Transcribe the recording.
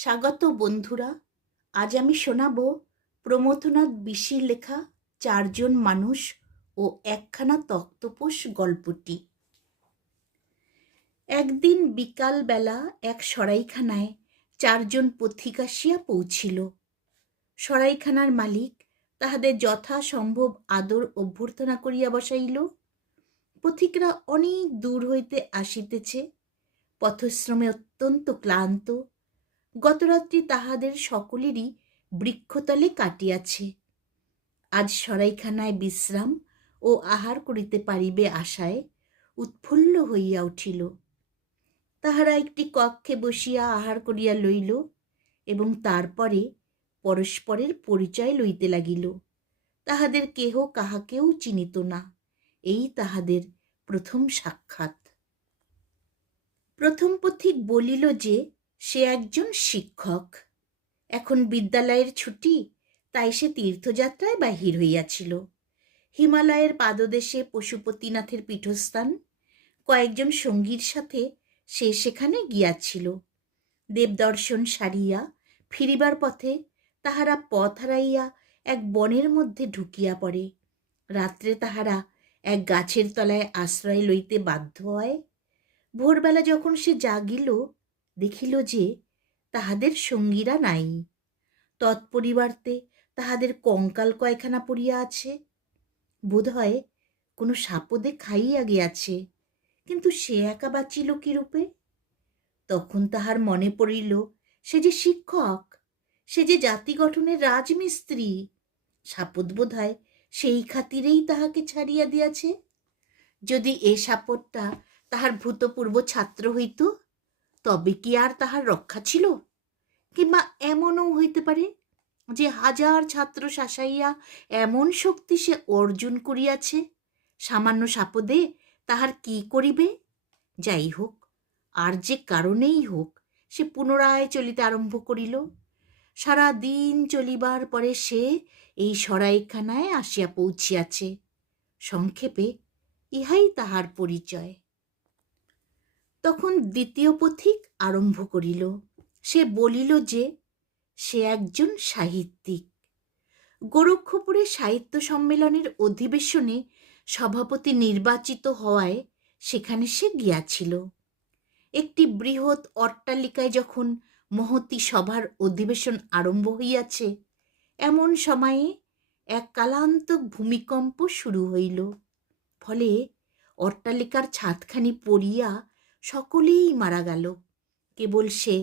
স্বাগত বন্ধুরা। আজ আমি শোনাব প্রমথনাথ বিশির লেখা 4জন মানুষ ও একখানা তক্তপোষ গল্পটি। একদিন বিকালবেলা এক সরাইখানায় 4জন পথিক আসিয়া পৌঁছিল। সরাইখানার মালিক তাহাদের যথাসম্ভব আদর অভ্যর্থনা করিয়া বসাইল। পথিকরা অনেক দূর হইতে আসিতেছে, পথশ্রমে অত্যন্ত ক্লান্ত। গতরাত্রি তাহাদের সকলেরই বৃক্ষতলে কাটিয়াছে। আজ সরাইখানায় বিশ্রাম ও আহার করিতে পারিবে আশায় উৎফুল্ল হইয়া উঠিল। তাহারা একটি কক্ষে বসিয়া আহার করিয়া লইল এবং তারপরে পরস্পরের পরিচয় লইতে লাগিল। তাহাদের কেহ কাহাকেও চিনিত না। এই তাহাদের প্রথম সাক্ষাৎ। প্রথম পথিক বলিল যে সে একজন শিক্ষক। এখন বিদ্যালয়ের ছুটি, তাই সে তীর্থযাত্রায় বাহির হইয়াছিল। হিমালয়ের পাদদেশে পশুপতিনাথের পীঠস্থান, কয়েকজন সঙ্গীর সাথে সে সেখানে গিয়াছিল। দেবদর্শন সারিয়া ফিরিবার পথে তাহারা পথ হারাইয়া এক বনের মধ্যে ঢুকিয়া পড়ে। রাত্রে তাহারা এক গাছের তলায় আশ্রয় লইতে বাধ্য হয়। ভোরবেলা যখন সে জাগিল, দেখিল যে তাহাদের সঙ্গীরা নাই। তৎপরিবর্তে তাহাদের কঙ্কাল কয়খানা পড়িয়া আছে। বোধ হয় কোনো সাপদে খাইয়া গিয়াছে, কিন্তু সে একা বাঁচিল কি রূপে? তখন তাহার মনে পড়িল সে যে শিক্ষক, সে যে জাতি গঠনের রাজমিস্ত্রি। সাপদ বোধ হয় সেই খাতিরেই তাহাকে ছাড়িয়া দিয়াছে। যদি এ সাপদটা তাহার ভূতপূর্ব ছাত্র হইত, তবে কি আর তাহার রক্ষা ছিল? কিংবা এমনও হইতে পারে যে হাজার ছাত্র শাসাইয়া এমন শক্তি সে অর্জন করিয়াছে, সামান্য সাপদে তাহার কি করিবে? যাই হোক, আর যে কারণেই হোক, সে পুনরায় চলিতে আরম্ভ করিল। সারা দিন চলিবার পরে সে এই সরাইখানায় আসিয়া পৌঁছিয়াছে। সংক্ষেপে ইহাই তাহার পরিচয়। তখন দ্বিতীয় পথিক আরম্ভ করিল। সে বলিল যে সে একজন সাহিত্যিক। গোরক্ষপুরে সাহিত্য সম্মেলনের অধিবেশনে সভাপতি নির্বাচিত হওয়ায় সেখানে সে গিয়াছিল। একটি বৃহৎ অট্টালিকায় যখন মহতী সভার অধিবেশন আরম্ভ হইয়াছে, এমন সময়ে এক কালান্তক ভূমিকম্প শুরু হইল। ফলে অট্টালিকার ছাদখানি পড়িয়া সকলেই মারা গেল। কেবল সে